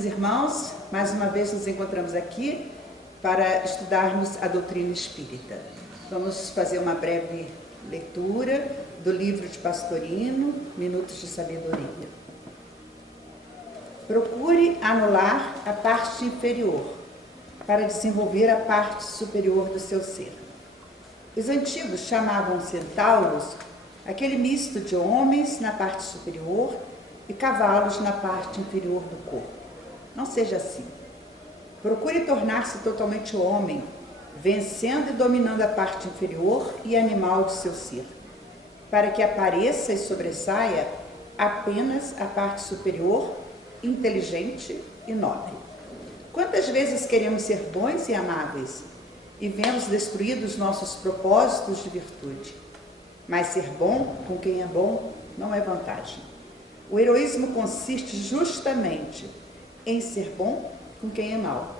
queridos irmãos, mais uma vez nos encontramos aqui para estudarmos a doutrina espírita. Vamos fazer uma breve leitura do livro de Pastorino, Minutos de Sabedoria. Procure anular a parte inferior para desenvolver a parte superior do seu ser. Os antigos chamavam centauros aquele misto de homens na parte superior e cavalos na parte inferior do corpo. Não seja assim. Procure tornar-se totalmente homem, vencendo e dominando a parte inferior e animal de seu ser, para que apareça e sobressaia apenas a parte superior, inteligente e nobre. Quantas vezes queremos ser bons e amáveis e vemos destruídos nossos propósitos de virtude? Mas ser bom com quem é bom não é vantagem. O heroísmo consiste justamente em ser bom com quem é mau,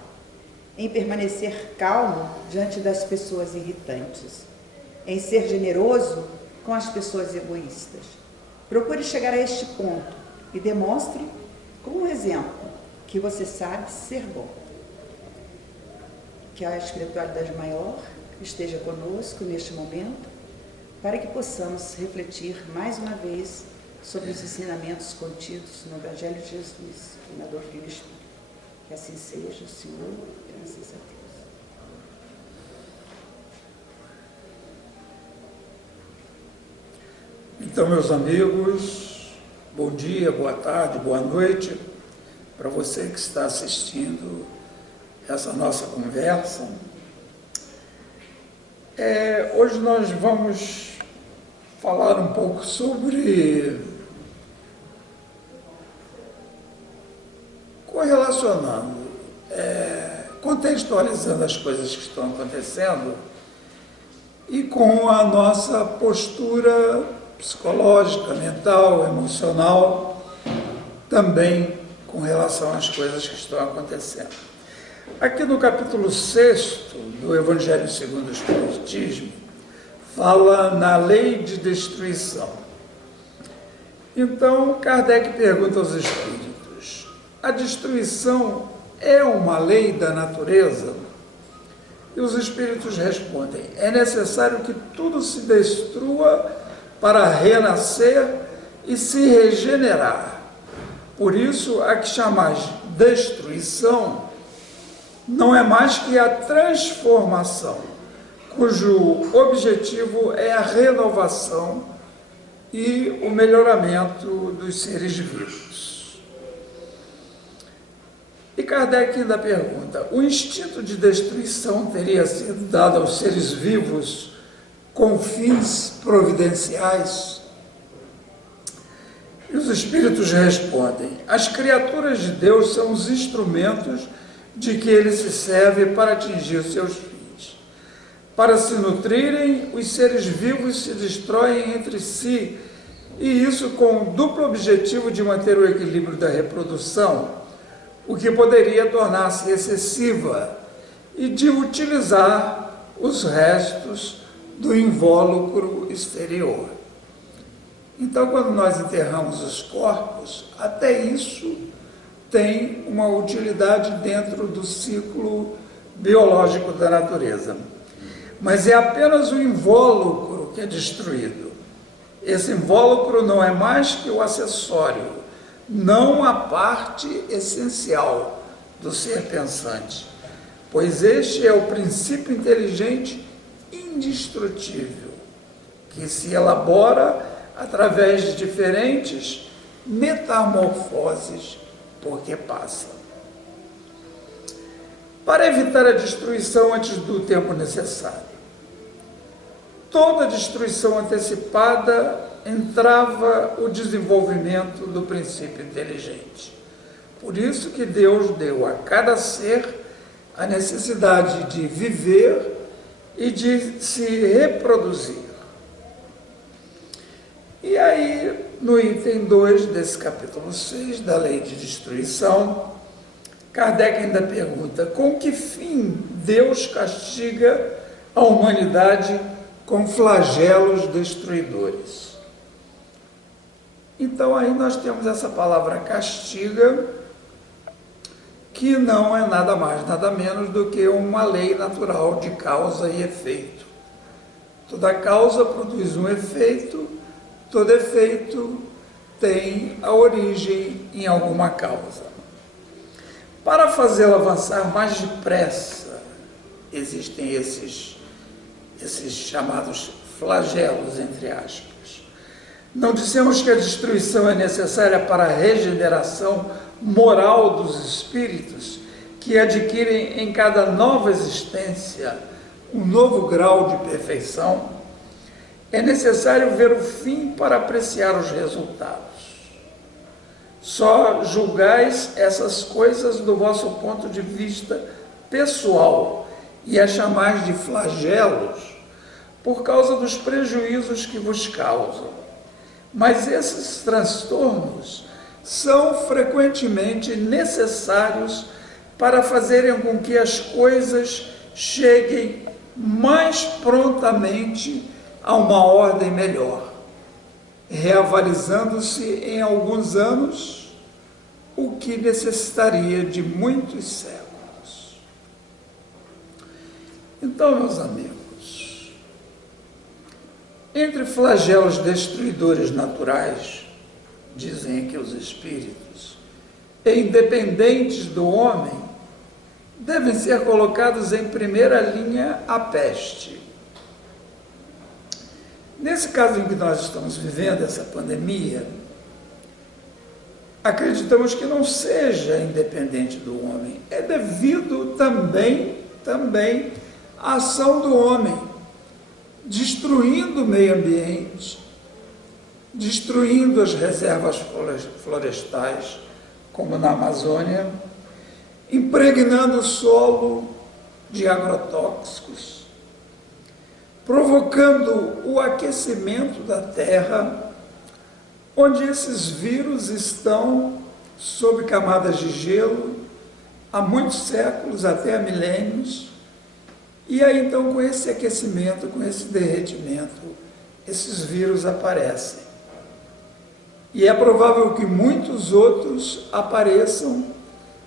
em permanecer calmo diante das pessoas irritantes, em ser generoso com as pessoas egoístas. Procure chegar a este ponto e demonstre, com um exemplo, que você sabe ser bom. Que a espiritualidade maior esteja conosco neste momento, para que possamos refletir mais uma vez sobre os ensinamentos contidos no Evangelho de Jesus e na doutrina espírita. Que assim seja, Senhor, graças a Deus. Então, meus amigos, bom dia, boa tarde, boa noite para você que está assistindo essa nossa conversa. Hoje nós vamos falar um pouco sobre correlacionando, contextualizando as coisas que estão acontecendo e com a nossa postura psicológica, mental, emocional, também com relação às coisas que estão acontecendo. Aqui no capítulo 6 do Evangelho segundo o Espiritismo, fala na lei de destruição. Então, Kardec pergunta aos espíritos: a destruição é uma lei da natureza? E os espíritos respondem: é necessário que tudo se destrua para renascer e se regenerar. Por isso, a que chamais destruição não é mais que a transformação, cujo objetivo é a renovação e o melhoramento dos seres vivos. E Kardec ainda pergunta: o instinto de destruição teria sido dado aos seres vivos com fins providenciais? E os espíritos respondem: as criaturas de Deus são os instrumentos de que ele se serve para atingir os seus fins. Para se nutrirem, os seres vivos se destroem entre si, e isso com o duplo objetivo de manter o equilíbrio da reprodução, o que poderia tornar-se excessiva, e de utilizar os restos do invólucro exterior. Então, quando nós enterramos os corpos, até isso tem uma utilidade dentro do ciclo biológico da natureza. Mas é apenas o invólucro que é destruído. Esse invólucro não é mais que o acessório, não a parte essencial do ser pensante, pois este é o princípio inteligente indestrutível, que se elabora através de diferentes metamorfoses porque passa. Para evitar a destruição antes do tempo necessário, toda destruição antecipada entrava o desenvolvimento do princípio inteligente. Por isso que Deus deu a cada ser a necessidade de viver e de se reproduzir. E aí, no item 2 desse capítulo 6 da lei de destruição, Kardec ainda pergunta: com que fim Deus castiga a humanidade com flagelos destruidores? Então aí nós temos essa palavra castiga, que não é nada mais, nada menos do que uma lei natural de causa e efeito. Toda causa produz um efeito, todo efeito tem a origem em alguma causa. Para fazê-lo avançar mais depressa, existem esses chamados flagelos, entre aspas. Não dissemos que a destruição é necessária para a regeneração moral dos espíritos, que adquirem em cada nova existência um novo grau de perfeição? É necessário ver o fim para apreciar os resultados. Só julgais essas coisas do vosso ponto de vista pessoal e as chamais de flagelos por causa dos prejuízos que vos causam. Mas esses transtornos são frequentemente necessários para fazerem com que as coisas cheguem mais prontamente a uma ordem melhor, reavalizando-se em alguns anos o que necessitaria de muitos séculos. Então, meus amigos, entre flagelos destruidores naturais, dizem aqui os espíritos, e independentes do homem, devem ser colocados em primeira linha a peste. Nesse caso em que nós estamos vivendo, essa pandemia, acreditamos que não seja independente do homem, é devido também à ação do homem, destruindo o meio ambiente, destruindo as reservas florestais, como na Amazônia, impregnando o solo de agrotóxicos, provocando o aquecimento da terra, onde esses vírus estão sob camadas de gelo há muitos séculos, até há milênios, e aí então com esse aquecimento, com esse derretimento, esses vírus aparecem. E é provável que muitos outros apareçam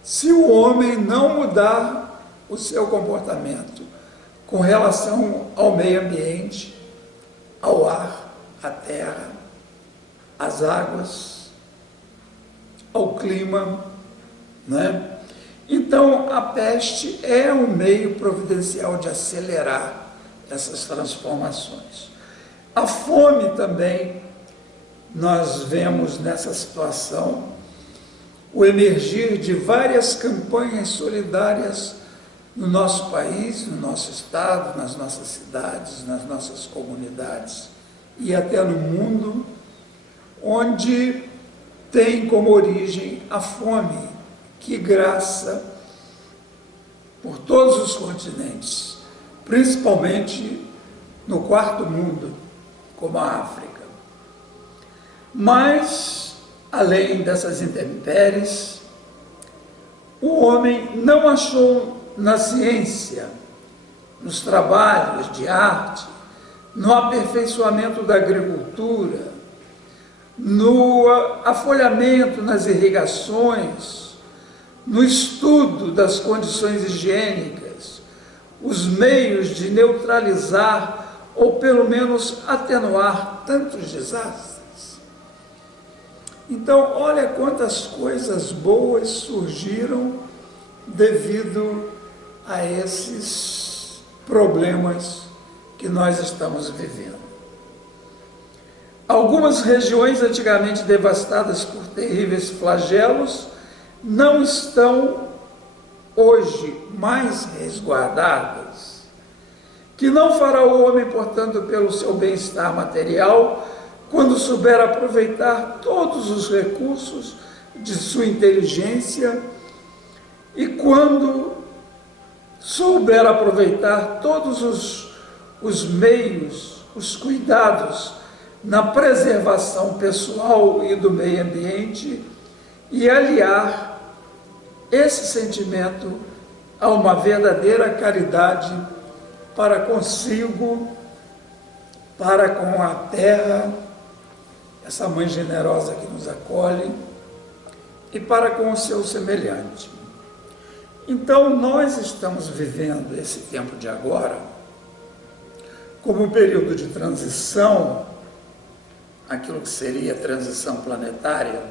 se o homem não mudar o seu comportamento com relação ao meio ambiente, ao ar, à terra, às águas, ao clima, né? Então, a peste é um meio providencial de acelerar essas transformações. A fome também, nós vemos nessa situação o emergir de várias campanhas solidárias no nosso país, no nosso estado, nas nossas cidades, nas nossas comunidades e até no mundo, onde tem como origem a fome, que graça por todos os continentes, principalmente no quarto mundo, como a África. Mas, além dessas intempéries, o homem não achou na ciência, nos trabalhos de arte, no aperfeiçoamento da agricultura, no afolhamento nas irrigações, no estudo das condições higiênicas, os meios de neutralizar ou pelo menos atenuar tantos desastres. Então, olha quantas coisas boas surgiram devido a esses problemas que nós estamos vivendo. Algumas regiões antigamente devastadas por terríveis flagelos não estão hoje mais resguardadas. Que não fará o homem, portanto, pelo seu bem-estar material, quando souber aproveitar todos os recursos de sua inteligência e quando souber aproveitar todos os meios, os cuidados na preservação pessoal e do meio ambiente e aliar esse sentimento a uma verdadeira caridade para consigo, para com a terra, essa mãe generosa que nos acolhe, e para com o seu semelhante. Então, nós estamos vivendo esse tempo de agora como um período de transição, aquilo que seria a transição planetária,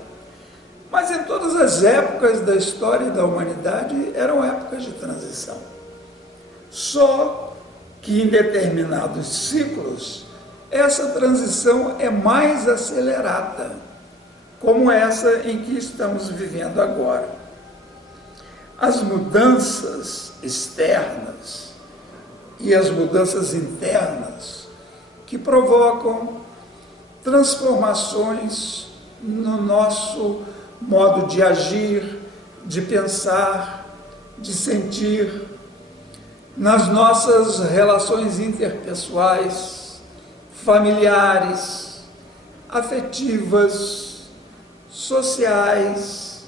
mas em todas as épocas da história da humanidade eram épocas de transição. Só que em determinados ciclos, essa transição é mais acelerada, como essa em que estamos vivendo agora. As mudanças externas e as mudanças internas que provocam transformações no nosso modo de agir, de pensar, de sentir, nas nossas relações interpessoais, familiares, afetivas, sociais,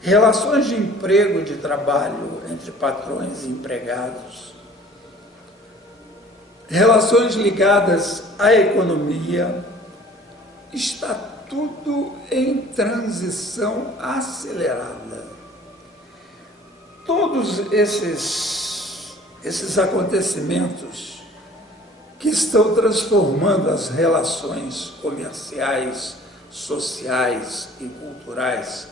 relações de emprego e de trabalho entre patrões e empregados, relações ligadas à economia, está tudo em transição acelerada. Todos esses acontecimentos que estão transformando as relações comerciais, sociais e culturais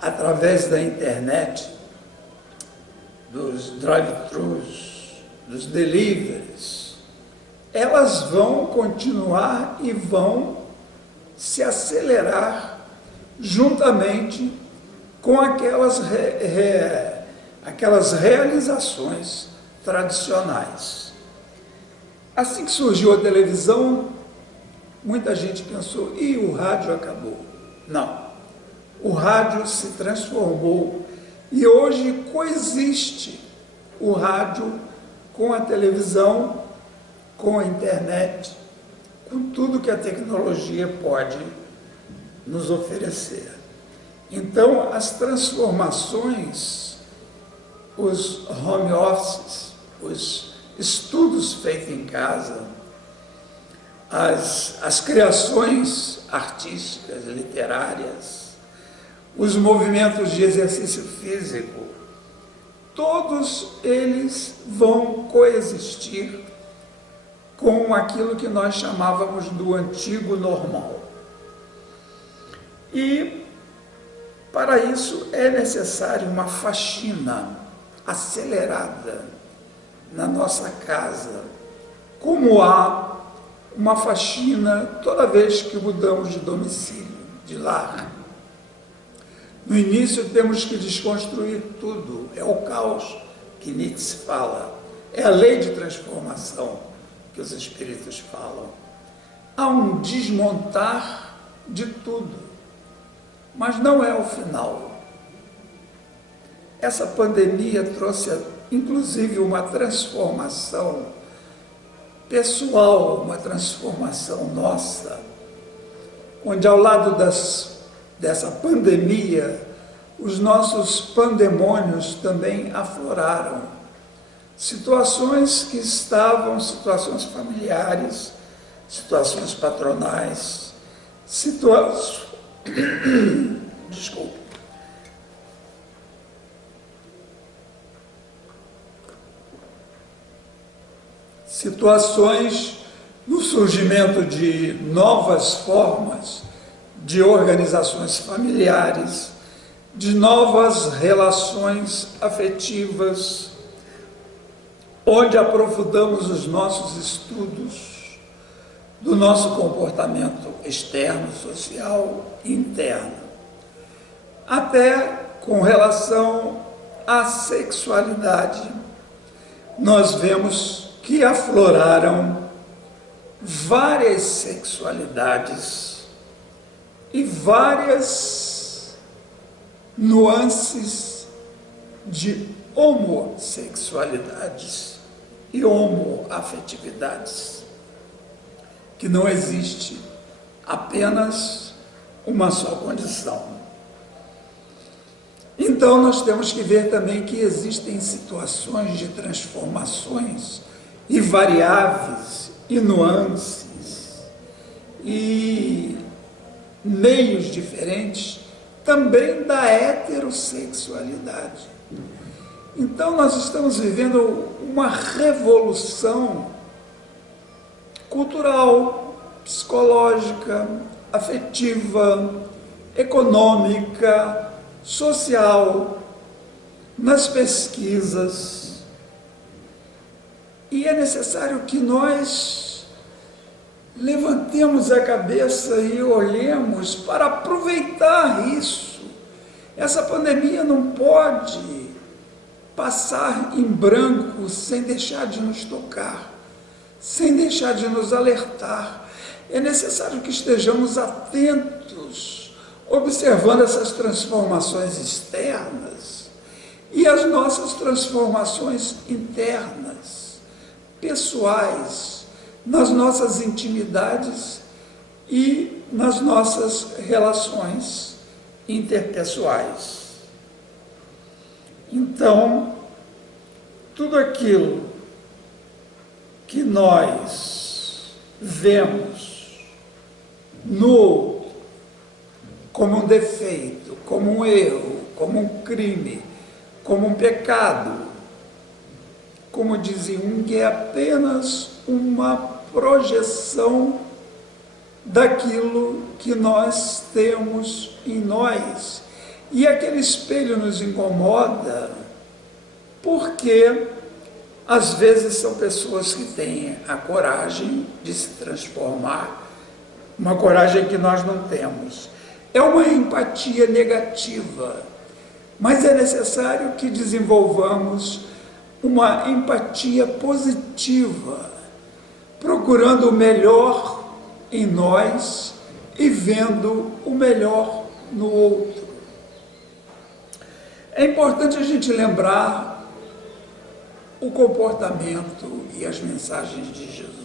através da internet, dos drive-thrus, dos deliveries, elas vão continuar e vão se acelerar juntamente com aquelas realizações tradicionais. Assim que surgiu a televisão, muita gente pensou, e o rádio acabou. Não. O rádio se transformou e hoje coexiste o rádio com a televisão, com a internet, com tudo que a tecnologia pode nos oferecer. Então, as transformações, os home offices, os estudos feitos em casa, as criações artísticas, literárias, os movimentos de exercício físico, todos eles vão coexistir com aquilo que nós chamávamos do antigo normal. E, para isso, é necessário uma faxina acelerada na nossa casa, como há uma faxina toda vez que mudamos de domicílio, de lar. No início temos que desconstruir tudo, é o caos que Nietzsche fala, é a lei de transformação que os espíritos falam. Há um desmontar de tudo, mas não é o final. Essa pandemia trouxe, inclusive, uma transformação pessoal, uma transformação nossa, onde ao lado dessa pandemia, os nossos pandemônios também afloraram. Situações que estavam, situações familiares, situações patronais, desculpe. Situações no surgimento de novas formas de organizações familiares, de novas relações afetivas, onde aprofundamos os nossos estudos do nosso comportamento externo, social e interno, até com relação à sexualidade. Nós vemos que afloraram várias sexualidades e várias nuances de homossexualidades e homoafetividades, que não existe apenas uma só condição. Então, nós temos que ver também que existem situações de transformações e variáveis e nuances e meios diferentes também da heterossexualidade. Então nós estamos vivendo uma revolução cultural, psicológica, afetiva, econômica, social, nas pesquisas. E é necessário que nós levantemos a cabeça e olhemos para aproveitar isso. Essa pandemia não pode passar em branco sem deixar de nos tocar, sem deixar de nos alertar. É necessário que estejamos atentos, observando essas transformações externas e as nossas transformações internas, pessoais, nas nossas intimidades e nas nossas relações interpessoais. Então, tudo aquilo que nós vemos no outro como um defeito, como um erro, como um crime, como um pecado, como diz Jung, é apenas uma projeção daquilo que nós temos em nós. E aquele espelho nos incomoda porque, às vezes, são pessoas que têm a coragem de se transformar, uma coragem que nós não temos. É uma empatia negativa, mas é necessário que desenvolvamos uma empatia positiva, procurando o melhor em nós e vendo o melhor no outro. É importante a gente lembrar o comportamento e as mensagens de Jesus.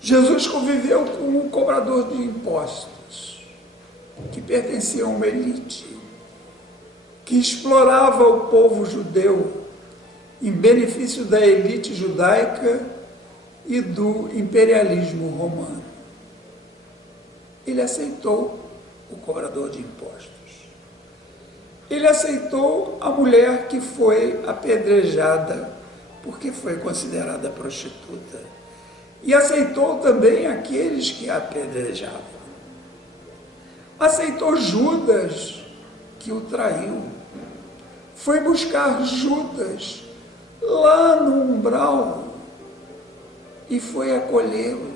Jesus conviveu com um cobrador de impostos, que pertencia a uma elite, que explorava o povo judeu em benefício da elite judaica e do imperialismo romano. Ele aceitou o cobrador de impostos. Ele aceitou a mulher que foi apedrejada porque foi considerada prostituta. E aceitou também aqueles que a apedrejavam. Aceitou Judas, que o traiu. Foi buscar Judas lá no umbral e foi acolhê-lo.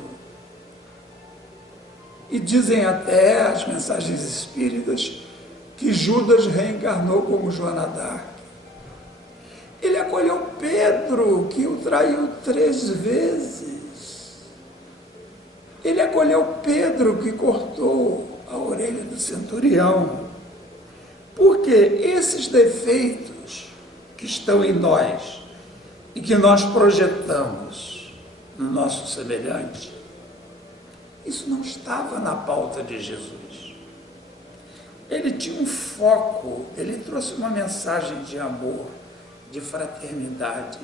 E dizem até as mensagens espíritas que Judas reencarnou como Joana d'Arc. Ele acolheu Pedro, que o traiu 3 vezes. Ele acolheu Pedro, que cortou a orelha do centurião. Porque esses defeitos que estão em nós e que nós projetamos no nosso semelhante, isso não estava na pauta de Jesus. Ele tinha um foco, ele trouxe uma mensagem de amor, de fraternidade,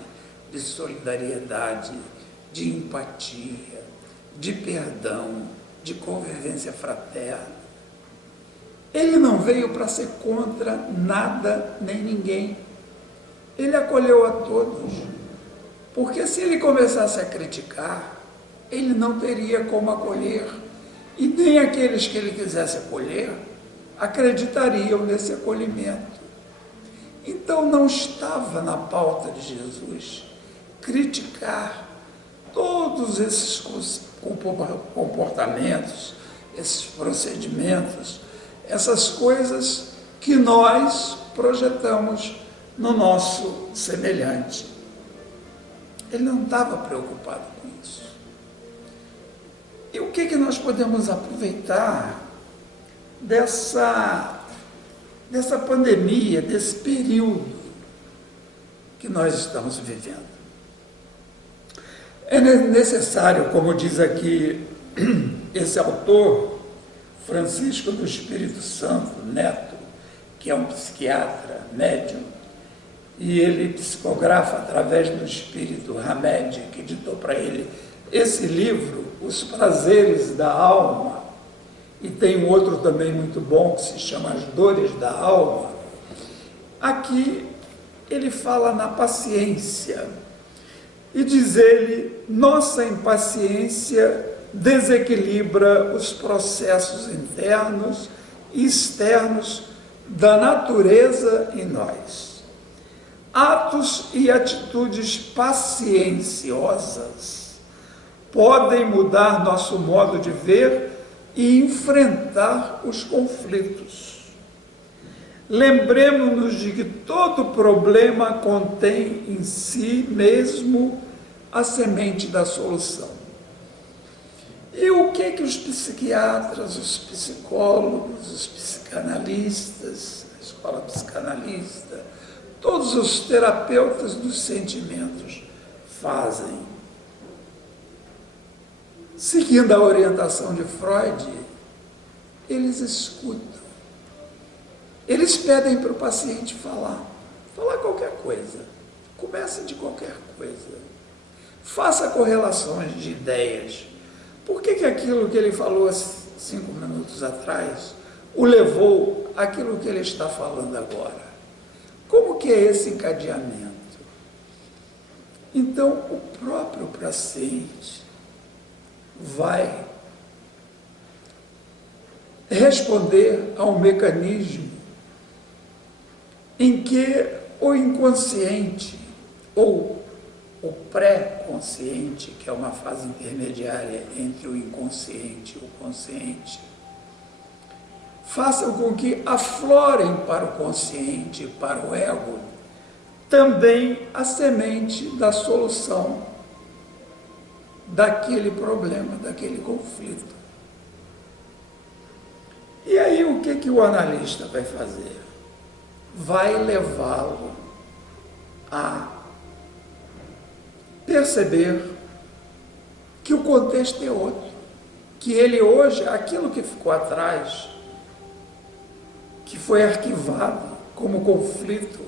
de solidariedade, de empatia, de perdão, de convivência fraterna. Ele não veio para ser contra nada nem ninguém. Ele acolheu a todos, porque se ele começasse a criticar, ele não teria como acolher, e nem aqueles que ele quisesse acolher acreditariam nesse acolhimento. Então não estava na pauta de Jesus criticar todos esses comportamentos, esses procedimentos, essas coisas que nós projetamos no nosso semelhante. Ele não estava preocupado com isso. E o que nós podemos aproveitar dessa pandemia, desse período que nós estamos vivendo? É necessário, como diz aqui esse autor, Francisco do Espírito Santo Neto, que é um psiquiatra, médium, e ele psicografa através do espírito Hamed, que ditou para ele esse livro, Os Prazeres da Alma, e tem um outro também muito bom que se chama As Dores da Alma. aqui ele fala na paciência, e diz ele, nossa impaciência desequilibra os processos internos e externos da natureza em nós. Atos e atitudes pacienciosas podem mudar nosso modo de ver e enfrentar os conflitos. Lembremos-nos de que todo problema contém em si mesmo a semente da solução. E o que os psiquiatras, os psicólogos, os psicanalistas, a escola psicanalista, todos os terapeutas dos sentimentos fazem? Seguindo a orientação de Freud, eles escutam. Eles pedem para o paciente falar qualquer coisa, comece de qualquer coisa, faça correlações de ideias. Por que aquilo que ele falou 5 minutos atrás o levou àquilo que ele está falando agora? Como que é esse encadeamento? Então, o próprio paciente vai responder ao mecanismo em que o inconsciente ou o pré-consciente, que é uma fase intermediária entre o inconsciente e o consciente, façam com que aflorem para o consciente, para o ego, também a semente da solução daquele problema, daquele conflito. E aí o que o analista vai fazer? Vai levá-lo a perceber que o contexto é outro, que ele hoje, aquilo que ficou atrás, que foi arquivado como conflito,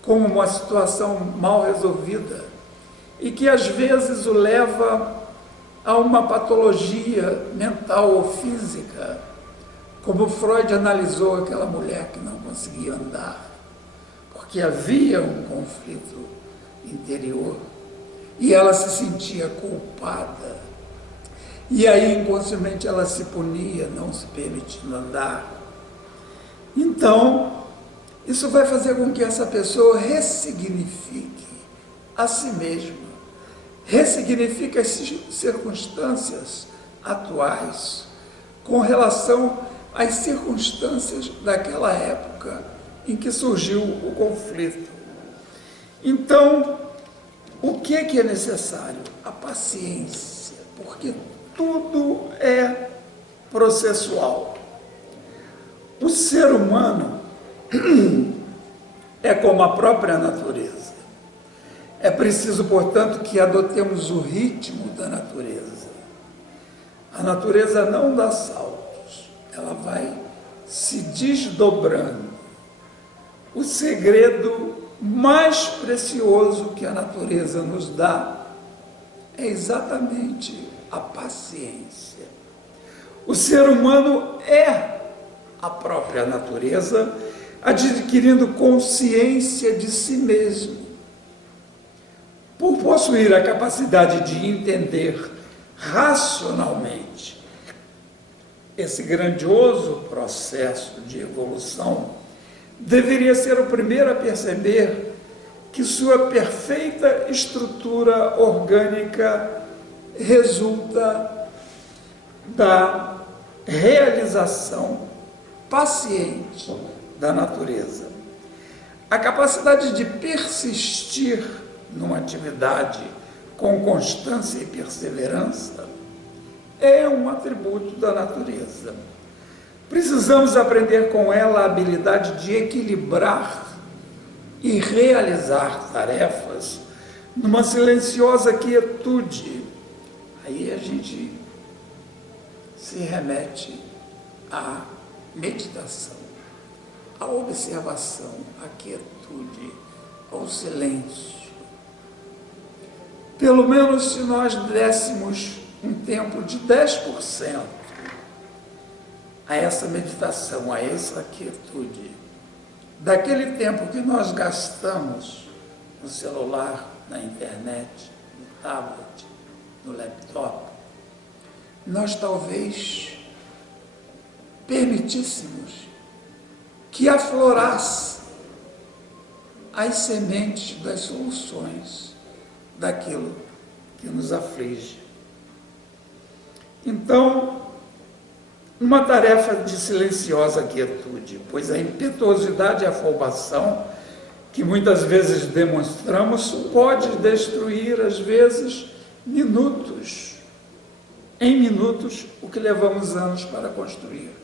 como uma situação mal resolvida, e que às vezes o leva a uma patologia mental ou física, como Freud analisou aquela mulher que não conseguia andar, porque havia um conflito interior, e ela se sentia culpada, e aí inconscientemente ela se punia, não se permitindo andar. Então, isso vai fazer com que essa pessoa ressignifique a si mesma, ressignifique as circunstâncias atuais com relação às circunstâncias daquela época em que surgiu o conflito. Então, o que é necessário? A paciência, porque tudo é processual. O ser humano é como a própria natureza. É preciso, portanto, que adotemos o ritmo da natureza. A natureza não dá saltos, ela vai se desdobrando. O segredo mais precioso que a natureza nos dá é exatamente a paciência. O ser humano é a própria natureza, adquirindo consciência de si mesmo. Por possuir a capacidade de entender racionalmente esse grandioso processo de evolução, deveria ser o primeiro a perceber que sua perfeita estrutura orgânica resulta da realização paciente da natureza. A capacidade de persistir numa atividade com constância e perseverança é um atributo da natureza. Precisamos aprender com ela a habilidade de equilibrar e realizar tarefas numa silenciosa quietude. Aí a gente se remete à meditação, à observação, à quietude, ao silêncio. Pelo menos se nós dessemos um tempo de 10% a essa meditação, a essa quietude, daquele tempo que nós gastamos no celular, na internet, no tablet, no laptop, nós talvez permitíssemos que aflorasse as sementes das soluções daquilo que nos aflige. Então, uma tarefa de silenciosa quietude, pois a impetuosidade e a afobação que muitas vezes demonstramos pode destruir, às vezes, em minutos, o que levamos anos para construir.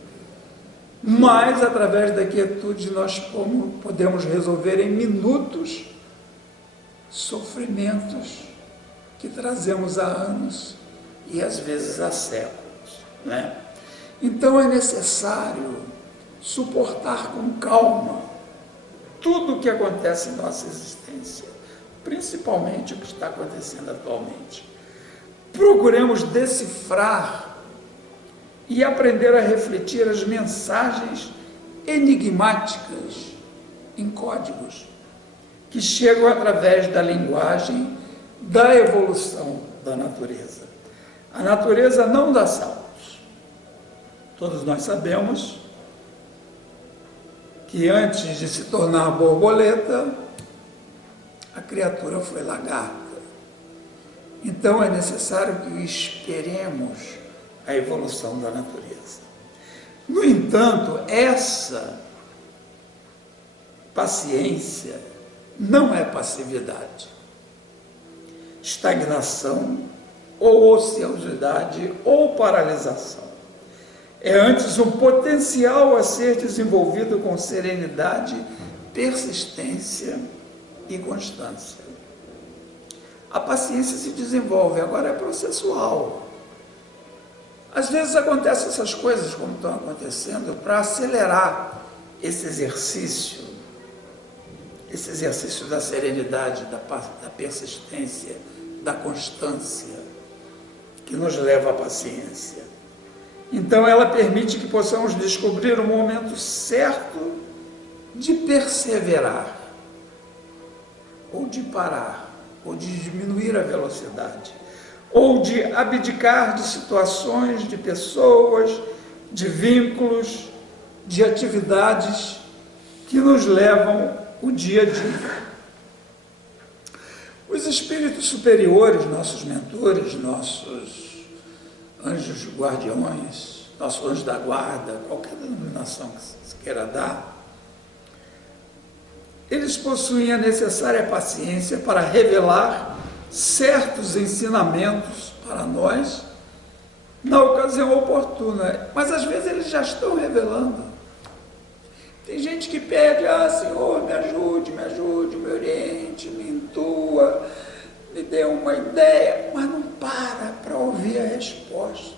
Mas, através da quietude, nós podemos resolver em minutos sofrimentos que trazemos há anos e, às vezes, há séculos, né? Então, é necessário suportar com calma tudo o que acontece em nossa existência, principalmente o que está acontecendo atualmente. Procuremos decifrar e aprender a refletir as mensagens enigmáticas em códigos que chegam através da linguagem da evolução da natureza. A natureza não dá saltos. Todos nós sabemos que antes de se tornar borboleta, a criatura foi lagarta. Então é necessário que esperemos a evolução da natureza. No entanto, essa paciência não é passividade, estagnação ou ociosidade ou paralisação. É antes um potencial a ser desenvolvido com serenidade, persistência e constância. A paciência se desenvolve, agora é processual. Às vezes acontecem essas coisas como estão acontecendo para acelerar esse exercício da serenidade, da persistência, da constância, que nos leva à paciência. Então ela permite que possamos descobrir o momento certo de perseverar, ou de parar, ou de diminuir a velocidade, ou de abdicar de situações, de pessoas, de vínculos, de atividades que nos levam o dia a dia. Os espíritos superiores, nossos mentores, nossos anjos guardiões, nosso anjo da guarda, qualquer denominação que se queira dar, eles possuem a necessária paciência para revelar certos ensinamentos para nós na ocasião oportuna, mas às vezes eles já estão revelando. Tem gente que pede, Senhor, me ajude, me oriente, me intua, me dê uma ideia, mas não para ouvir a resposta.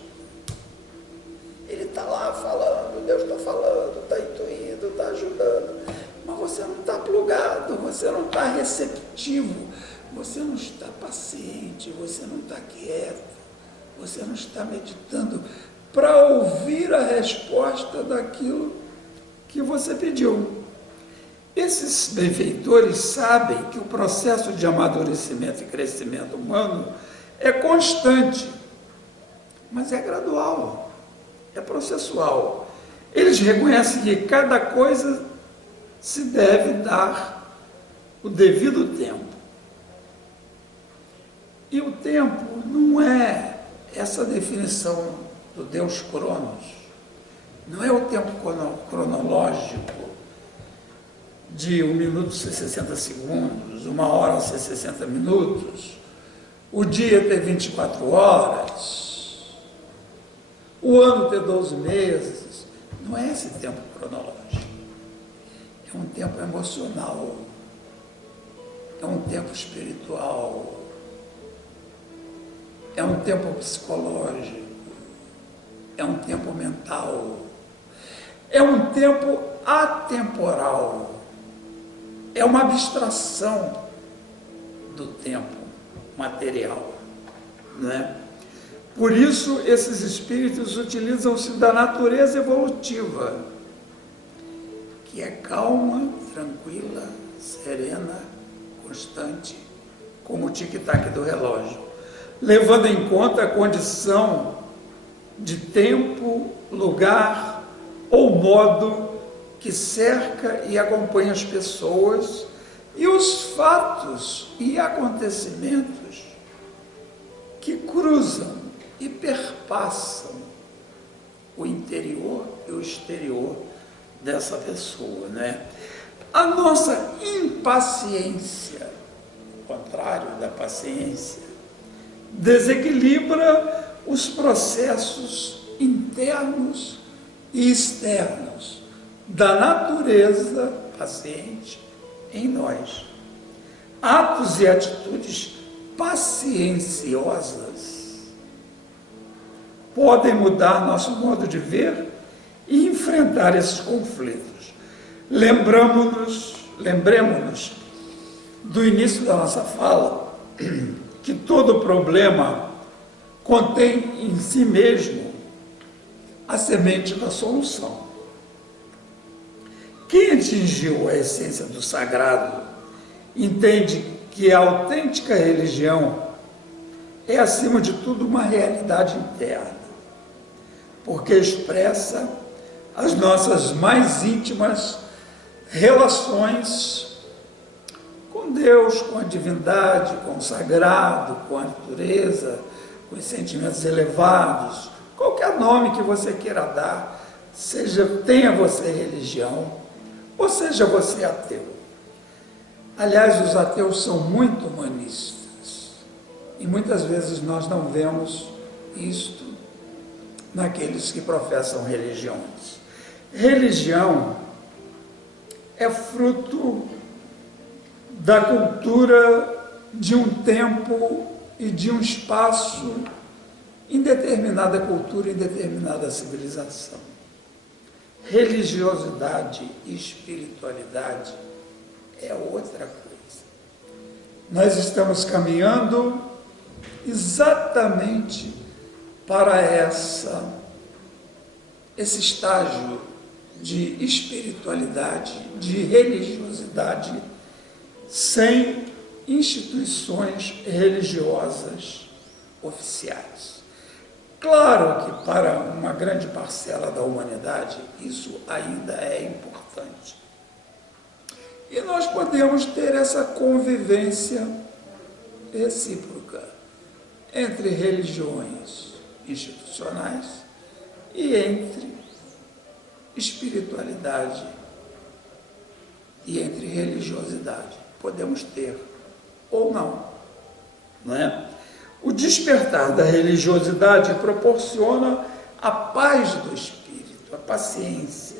Ele está lá falando, Deus está falando, está intuindo, está ajudando, mas você não está plugado, você não está receptivo, você não está paciente, você não está quieto, você não está meditando para ouvir a resposta daquilo que você pediu. Esses benfeitores sabem que o processo de amadurecimento e crescimento humano é constante, mas é gradual, é processual. Eles reconhecem que cada coisa se deve dar o devido tempo. E o tempo não é essa definição do Deus Cronos, não é o tempo cronológico de 1 minuto ser 60 segundos, 1 hora ser 60 minutos, o dia ter 24 horas, o ano ter 12 meses. Não é esse tempo cronológico. É um tempo emocional, é um tempo espiritual, é um tempo psicológico, é um tempo mental, é um tempo atemporal, é uma abstração do tempo material, né? Por isso, esses espíritos utilizam-se da natureza evolutiva, que que é calma, tranquila, serena, constante, como o tic-tac do relógio, levando em conta a condição de tempo, lugar ou modo que cerca e acompanha as pessoas e os fatos e acontecimentos que cruzam e perpassam o interior e o exterior dessa pessoa, né? A nossa impaciência, ao contrário da paciência, desequilibra os processos internos e externos da natureza paciente em nós. Atos e atitudes pacienciosas podem mudar nosso modo de ver e enfrentar esses conflitos. Lembremos-nos do início da nossa fala, que todo problema contém em si mesmo a semente da solução. Quem atingiu a essência do sagrado entende que a autêntica religião é, acima de tudo, uma realidade interna, porque expressa as nossas mais íntimas relações com Deus, com a divindade, com o sagrado, com a natureza, com os sentimentos elevados, qualquer nome que você queira dar, tenha você religião, ou seja você ateu. Aliás, os ateus são muito humanistas, e muitas vezes nós não vemos isto naqueles que professam religiões. Religião é fruto da cultura de um tempo e de um espaço em determinada cultura, em determinada civilização. Religiosidade e espiritualidade é outra coisa. Nós estamos caminhando exatamente para esse estágio de espiritualidade, de religiosidade, sem instituições religiosas oficiais. Claro que para uma grande parcela da humanidade isso ainda é importante. E nós podemos ter essa convivência recíproca entre religiões institucionais e entre espiritualidade e entre religiosidade. Podemos ter ou não, não é? O despertar da religiosidade proporciona a paz do espírito, a paciência.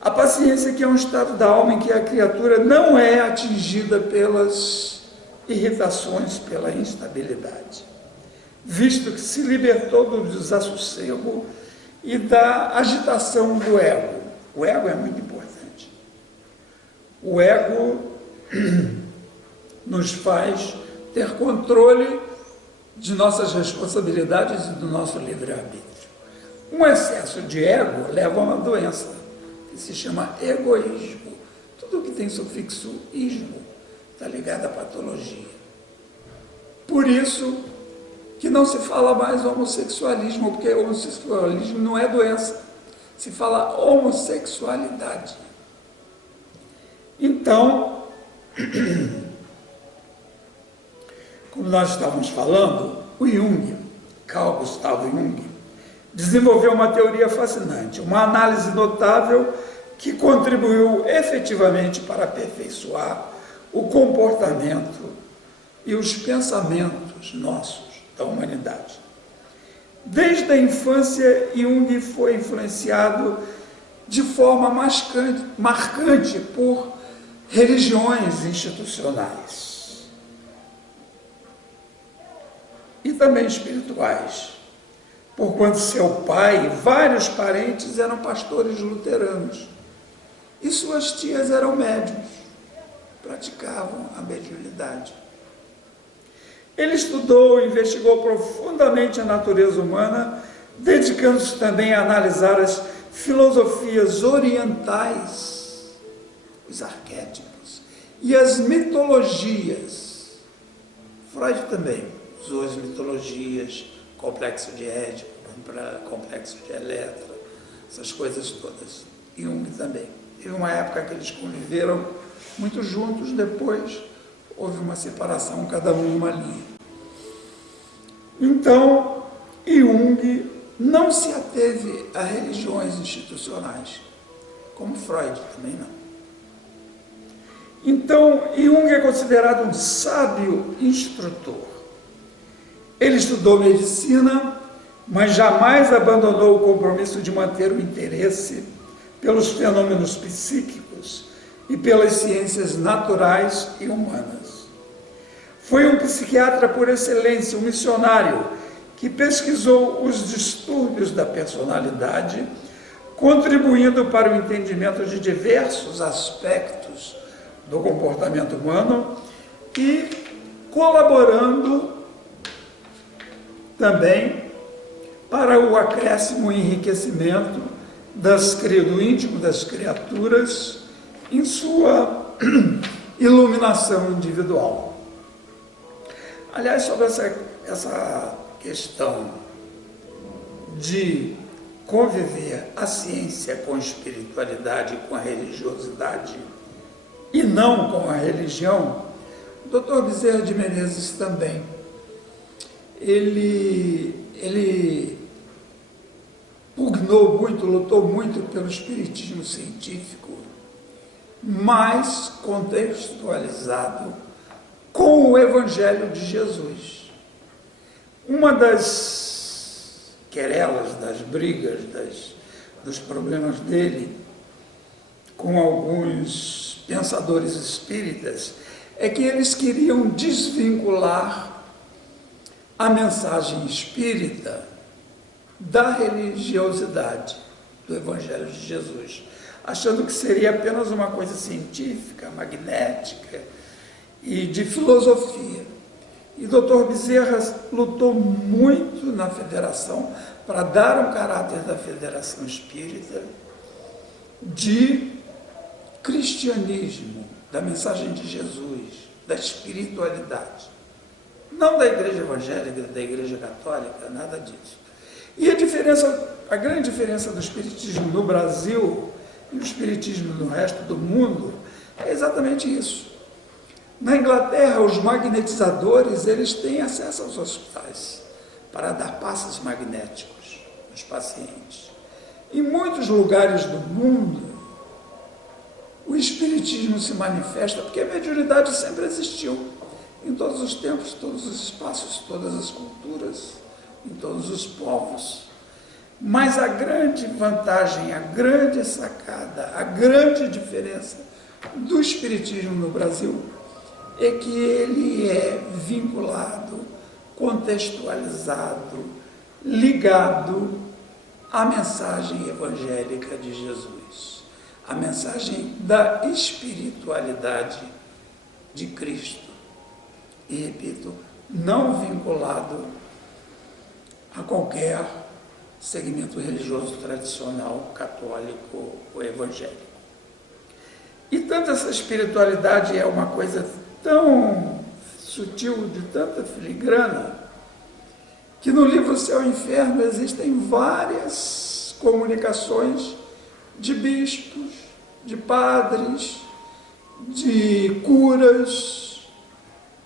A paciência, que é um estado da alma em que a criatura não é atingida pelas irritações, pela instabilidade, visto que se libertou do desassossego e da agitação do ego. O ego é muito importante. O ego nos faz ter controle de nossas responsabilidades e do nosso livre-arbítrio. Um excesso de ego leva a uma doença, que se chama egoísmo. Tudo que tem sufixo ismo está ligado à patologia. Por isso que não se fala mais homossexualismo, porque homossexualismo não é doença, se fala homossexualidade. Então, como nós estávamos falando, o Jung, Carl Gustav Jung, desenvolveu uma teoria fascinante, uma análise notável que contribuiu efetivamente para aperfeiçoar o comportamento e os pensamentos nossos, da humanidade. Desde a infância, Jung foi influenciado de forma marcante por religiões institucionais e também espirituais, porquanto seu pai e vários parentes eram pastores luteranos e suas tias eram médiuns, praticavam a mediunidade. Ele estudou e investigou profundamente a natureza humana, dedicando-se também a analisar as filosofias orientais os arquétipos e as mitologias. Freud também usou as mitologias, complexo de Édipo, complexo de Eletra, essas coisas todas. Jung também. Teve uma época que eles conviveram muito juntos, depois houve uma separação, cada um numa linha. Então, Jung não se ateve a religiões institucionais, como Freud também não. Então, Jung é considerado um sábio instrutor. Ele estudou medicina, mas jamais abandonou o compromisso de manter o interesse pelos fenômenos psíquicos e pelas ciências naturais e humanas. Foi um psiquiatra por excelência, um missionário, que pesquisou os distúrbios da personalidade, contribuindo para o entendimento de diversos aspectos do comportamento humano e colaborando também para o acréscimo e enriquecimento do íntimo das criaturas em sua iluminação individual. Aliás, sobre essa questão de conviver a ciência com a espiritualidade, com a religiosidade e não com a religião, o Dr. Bezerra de Menezes também, ele pugnou muito, lutou muito pelo espiritismo científico, mas contextualizado com o Evangelho de Jesus. Uma das querelas, das brigas, dos problemas dele com alguns pensadores espíritas é que eles queriam desvincular a mensagem espírita da religiosidade do Evangelho de Jesus, achando que seria apenas uma coisa científica, magnética e de filosofia. E Dr. Bezerra lutou muito na federação para dar um caráter da Federação Espírita de cristianismo, da mensagem de Jesus, da espiritualidade. Não da igreja evangélica, da igreja católica, nada disso. E a grande diferença do espiritismo no Brasil e o espiritismo no resto do mundo é exatamente isso. Na Inglaterra, os magnetizadores, eles têm acesso aos hospitais para dar passes magnéticos aos pacientes. Em muitos lugares do mundo, o espiritismo se manifesta porque a mediunidade sempre existiu, em todos os tempos, todos os espaços, todas as culturas, em todos os povos. Mas a grande vantagem, a grande sacada, a grande diferença do espiritismo no Brasil é que ele é vinculado, contextualizado, ligado à mensagem evangélica de Jesus, a mensagem da espiritualidade de Cristo. E, repito, não vinculado a qualquer segmento religioso tradicional, católico ou evangélico. E tanto essa espiritualidade é uma coisa tão sutil, de tanta filigrana, que no livro Céu e Inferno existem várias comunicações de bispos, de padres, de curas,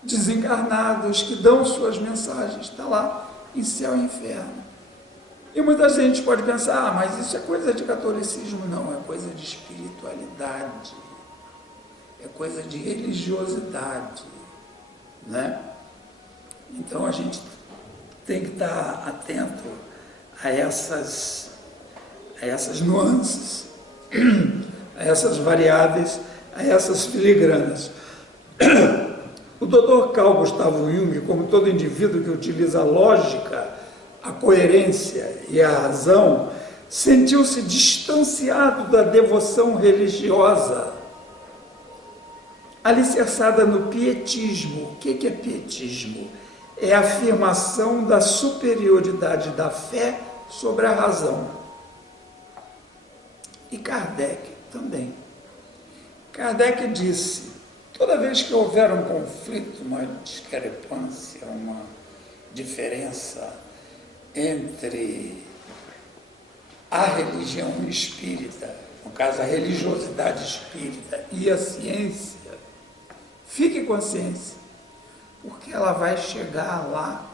desencarnados que dão suas mensagens, está lá em Céu e Inferno. E muita gente pode pensar, mas isso é coisa de catolicismo. Não, é coisa de espiritualidade, é coisa de religiosidade, né? Então a gente tem que estar atento a essas nuances, a essas variáveis, a essas filigranas. O Dr. Carl Gustavo Jung, como todo indivíduo que utiliza a lógica, a coerência e a razão, sentiu-se distanciado da devoção religiosa, alicerçada no pietismo. O que é pietismo? É a afirmação da superioridade da fé sobre a razão. E Kardec também. Kardec disse, toda vez que houver um conflito, uma discrepância, uma diferença entre a religião espírita, no caso a religiosidade espírita e a ciência, fique com a ciência, porque ela vai chegar lá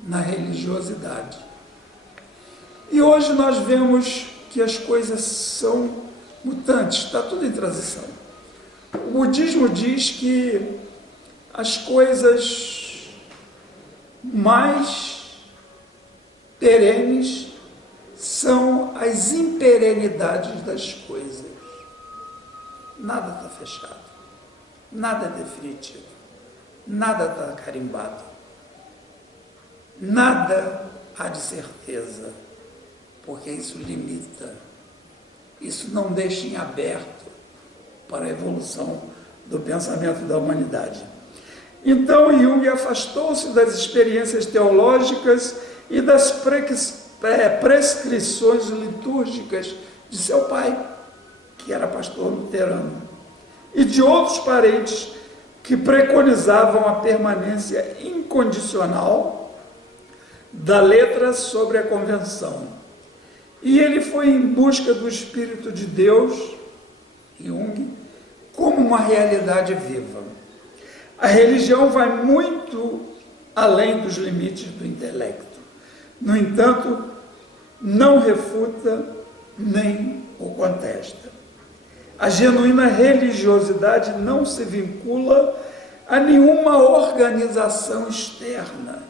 na religiosidade. E hoje nós vemos que as coisas são mutantes, está tudo em transição. O budismo diz que as coisas mais perenes são as imperenidades das coisas. Nada está fechado, nada é definitivo, nada está carimbado, nada há de certeza, porque isso limita, isso não deixa em aberto para a evolução do pensamento da humanidade. Então Jung afastou-se das experiências teológicas e das prescrições litúrgicas de seu pai, que era pastor luterano, e de outros parentes que preconizavam a permanência incondicional da letra sobre a convenção. E ele foi em busca do Espírito de Deus, Jung, como uma realidade viva. A religião vai muito além dos limites do intelecto. No entanto, não refuta nem o contesta. A genuína religiosidade não se vincula a nenhuma organização externa.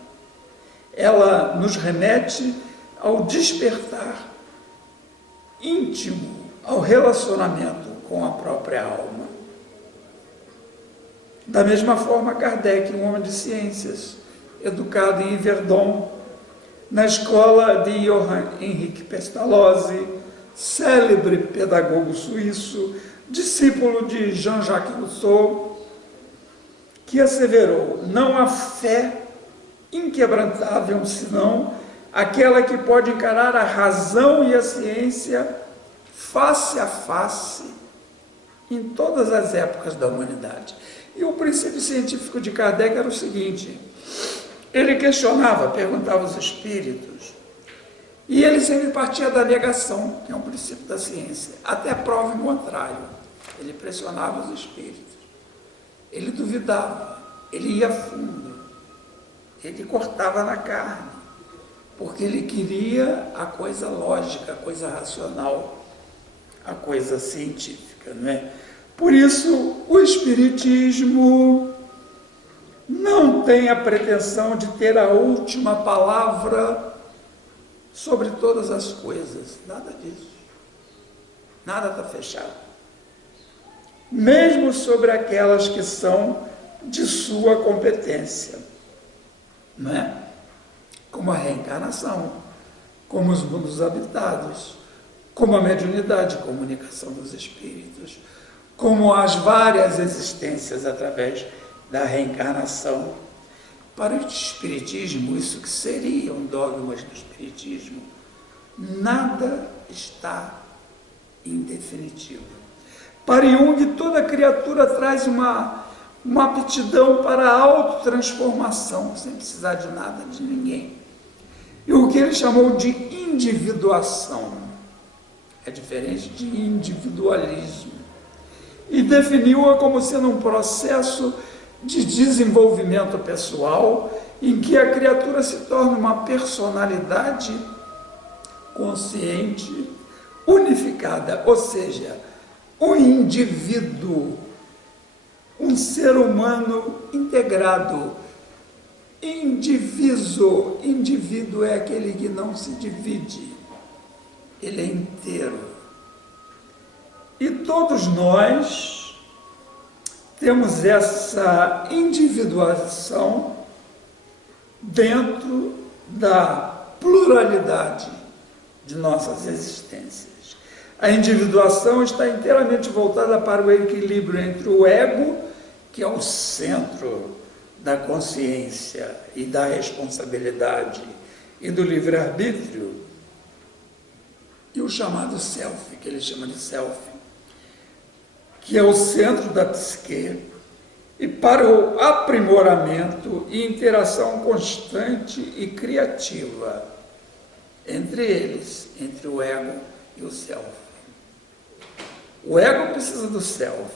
Ela nos remete ao despertar íntimo, ao relacionamento com a própria alma. Da mesma forma, Kardec, um homem de ciências, educado em Yverdon, na escola de Johann Henrique Pestalozzi, célebre pedagogo suíço, discípulo de Jean-Jacques Rousseau, que asseverou: não há fé inquebrantável senão aquela que pode encarar a razão e a ciência face a face em todas as épocas da humanidade. E o princípio científico de Kardec era o seguinte: ele questionava, perguntava aos espíritos, e ele sempre partia da negação, que é um princípio da ciência, até prova em contrário. Ele pressionava os espíritos, ele duvidava, ele ia fundo, ele cortava na carne, porque ele queria a coisa lógica, a coisa racional, a coisa científica, não é? Por isso, o Espiritismo não tem a pretensão de ter a última palavra sobre todas as coisas, nada disso, nada está fechado, mesmo sobre aquelas que são de sua competência, não é? Como a reencarnação, como os mundos habitados, como a mediunidade, comunicação dos espíritos, como as várias existências através da reencarnação. Para o Espiritismo, isso que seriam dogmas do Espiritismo, nada está em definitivo. Para Jung, toda criatura traz uma aptidão para a autotransformação, sem precisar de nada, de ninguém. E o que ele chamou de individuação é diferente de individualismo. E definiu-a como sendo um processo de desenvolvimento pessoal em que a criatura se torna uma personalidade consciente, unificada, ou seja, um indivíduo, um ser humano integrado, indiviso. Indivíduo é aquele que não se divide, ele é inteiro. E todos nós temos essa individuação dentro da pluralidade de nossas existências. A individuação está inteiramente voltada para o equilíbrio entre o ego, que é o centro da consciência e da responsabilidade e do livre-arbítrio, e o chamado self, que ele chama de self, que é o centro da psique, e para o aprimoramento e interação constante e criativa entre eles, entre o ego e o self. O ego precisa do self,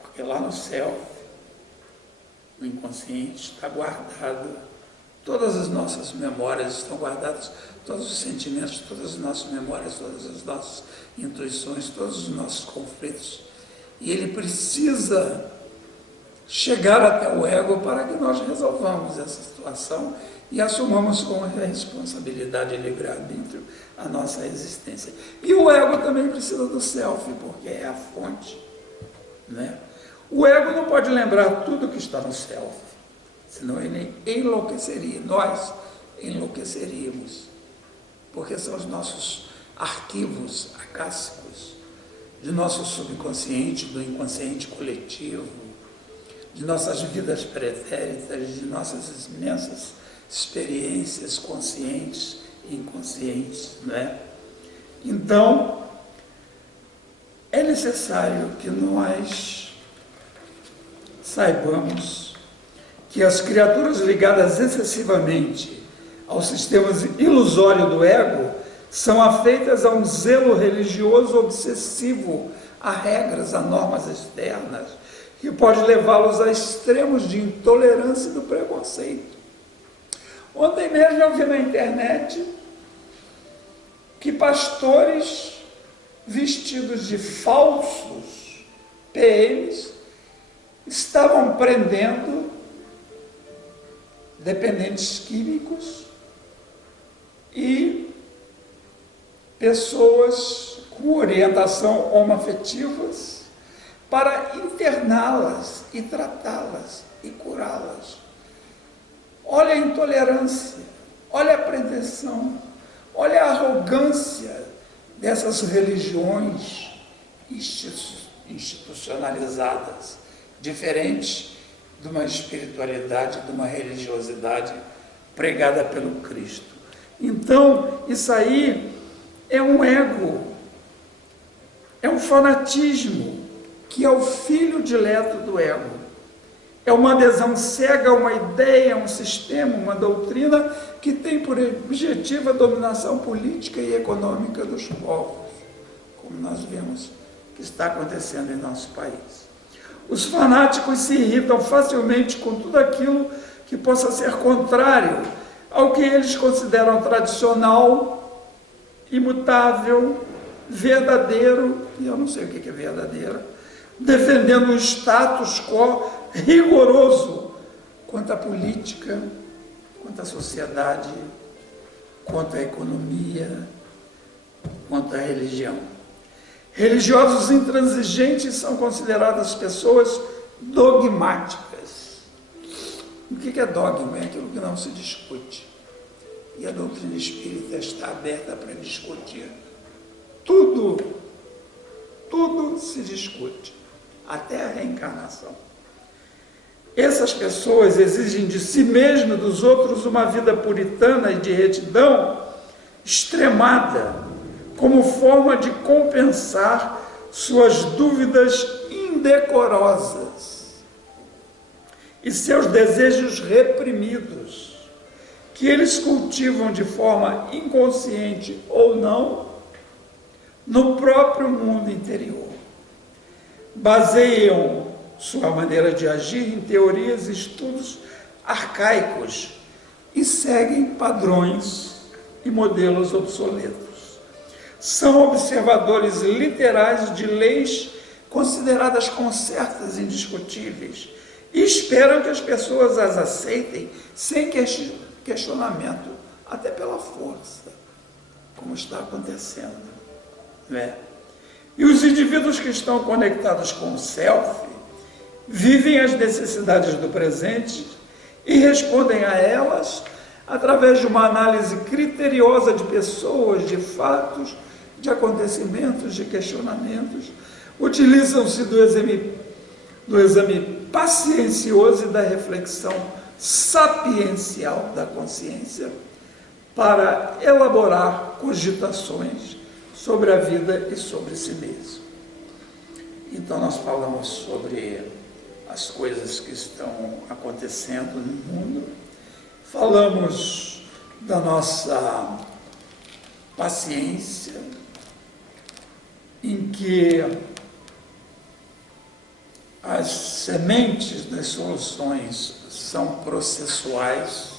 porque lá no self, no inconsciente, está guardado, todas as nossas memórias estão guardadas, todos os sentimentos, todas as nossas memórias, todas as nossas intuições, todos os nossos conflitos. E ele precisa chegar até o ego para que nós resolvamos essa situação e assumamos com a responsabilidade e livre-arbítrio a nossa existência. E o ego também precisa do self, porque é a fonte, né? O ego não pode lembrar tudo que está no self, senão ele enlouqueceria, nós enlouqueceríamos, porque são os nossos arquivos acásicos, de nosso subconsciente, do inconsciente coletivo, de nossas vidas pretéritas, de nossas imensas experiências conscientes e inconscientes, não é? Então, é necessário que nós saibamos que as criaturas ligadas excessivamente ao sistema ilusório do ego são afeitas a um zelo religioso obsessivo, a regras, a normas externas, que pode levá-los a extremos de intolerância e do preconceito. Ontem mesmo eu vi na internet que pastores vestidos de falsos PMs estavam prendendo dependentes químicos e pessoas com orientação homoafetivas para interná-las e tratá-las e curá-las. Olha a intolerância, olha a pretensão, olha a arrogância dessas religiões institucionalizadas, diferentes de uma espiritualidade, de uma religiosidade pregada pelo Cristo. Então, isso aí é um ego, é um fanatismo, que é o filho dileto do ego. É uma adesão cega a uma ideia, a um sistema, uma doutrina que tem por objetivo a dominação política e econômica dos povos, como nós vemos que está acontecendo em nosso país. Os fanáticos se irritam facilmente com tudo aquilo que possa ser contrário ao que eles consideram tradicional, imutável, verdadeiro, e eu não sei o que é verdadeiro, defendendo um status quo rigoroso quanto à política, quanto à sociedade, quanto à economia, quanto à religião. Religiosos intransigentes são consideradas pessoas dogmáticas. O que é dogma? É aquilo que não se discute. E a doutrina espírita está aberta para discutir. Tudo se discute, até a reencarnação. Essas pessoas exigem de si mesmas e dos outros uma vida puritana e de retidão extremada, como forma de compensar suas dúvidas indecorosas e seus desejos reprimidos, que eles cultivam de forma inconsciente ou não, no próprio mundo interior. Baseiam sua maneira de agir em teorias e estudos arcaicos e seguem padrões e modelos obsoletos. São observadores literais de leis consideradas concertas e indiscutíveis e esperam que as pessoas as aceitem sem questionamento, até pela força, como está acontecendo, né? E os indivíduos que estão conectados com o self vivem as necessidades do presente e respondem a elas através de uma análise criteriosa de pessoas, de fatos, de acontecimentos, de questionamentos. Utilizam-se do exame paciencioso e da reflexão sapiencial da consciência para elaborar cogitações sobre a vida e sobre si mesmo. Então nós falamos sobre as coisas que estão acontecendo no mundo, falamos da nossa paciência, em que as sementes das soluções são processuais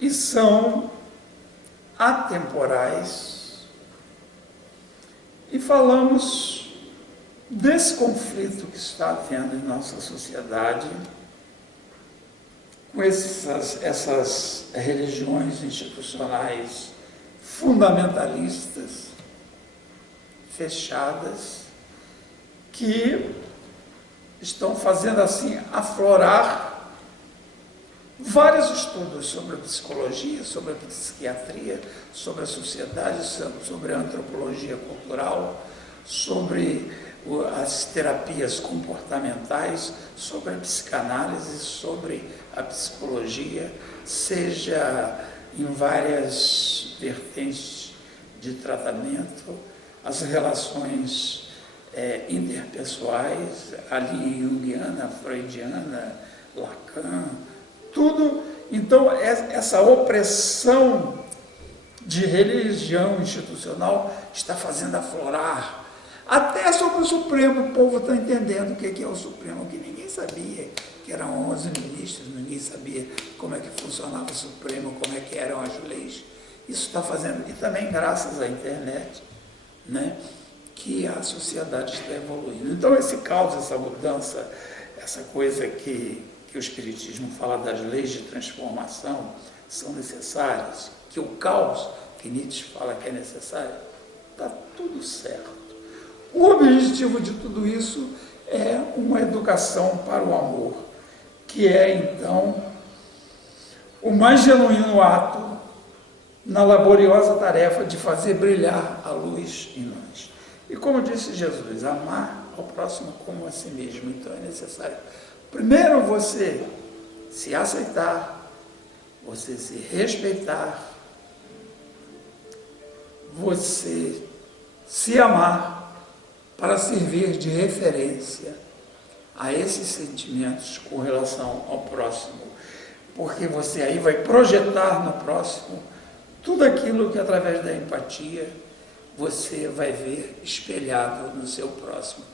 e são atemporais, e falamos desse conflito que está havendo em nossa sociedade com essas religiões institucionais fundamentalistas, fechadas, que estão fazendo assim aflorar vários estudos sobre a psicologia, sobre a psiquiatria, sobre a sociedade, sobre a antropologia cultural, sobre as terapias comportamentais, sobre a psicanálise, sobre a psicologia, seja em várias vertentes de tratamento, as relações interpessoais, a linha junguiana, freudiana, Lacan, tudo. Então, essa opressão de religião institucional está fazendo aflorar. Até sobre o Supremo, o povo está entendendo o que é o Supremo, que ninguém sabia, que eram 11 ministros, ninguém sabia como é que funcionava o Supremo, como é que eram as leis. Isso está fazendo, e também graças à internet, né, que a sociedade está evoluindo. Então, esse caos, essa mudança, essa coisa que o Espiritismo fala das leis de transformação são necessárias, que o caos, que Nietzsche fala que é necessário, está tudo certo. O objetivo de tudo isso é uma educação para o amor, que é, então, o mais genuíno ato na laboriosa tarefa de fazer brilhar a luz em nós. E como disse Jesus, amar ao próximo como a si mesmo. Então é necessário, primeiro, você se aceitar, você se respeitar, você se amar, para servir de referência a esses sentimentos com relação ao próximo, porque você aí vai projetar no próximo tudo aquilo que, através da empatia, você vai ver espelhado no seu próximo.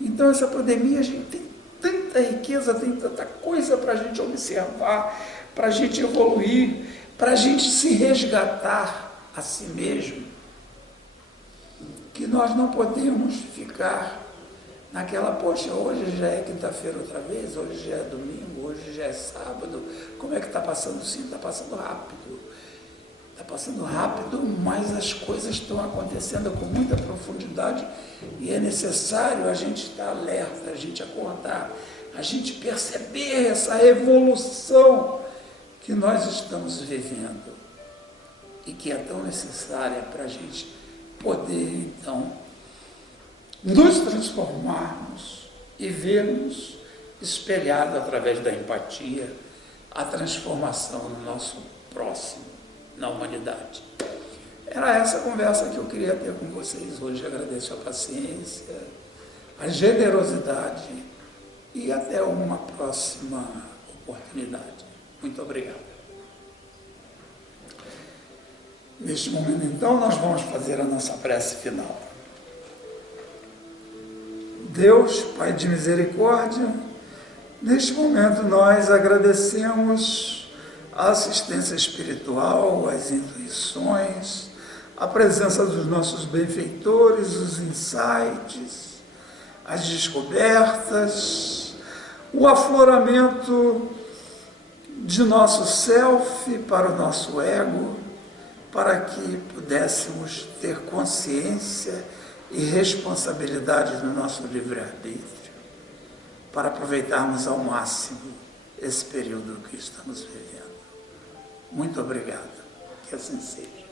Então, essa pandemia, a gente tem tanta riqueza, tem tanta coisa para a gente observar, para a gente evoluir, para a gente se resgatar a si mesmo, que nós não podemos ficar naquela, poxa, hoje já é quinta-feira outra vez, hoje já é domingo, hoje já é sábado, como é que está passando? Sim, está passando rápido. Está passando rápido, mas as coisas estão acontecendo com muita profundidade e é necessário a gente estar alerta, a gente acordar, a gente perceber essa evolução que nós estamos vivendo e que é tão necessária para a gente poder, então, nos transformarmos e vermos espelhado através da empatia a transformação no nosso próximo, na humanidade. Era essa conversa que eu queria ter com vocês hoje. Agradeço a paciência, a generosidade e até uma próxima oportunidade. Muito obrigado. Neste momento, então, nós vamos fazer a nossa prece final. Deus, Pai de misericórdia, neste momento nós agradecemos a assistência espiritual, as intuições, a presença dos nossos benfeitores, os insights, as descobertas, o afloramento de nosso self para o nosso ego, para que pudéssemos ter consciência e responsabilidade no nosso livre-arbítrio, para aproveitarmos ao máximo esse período que estamos vivendo. Muito obrigado, que assim seja.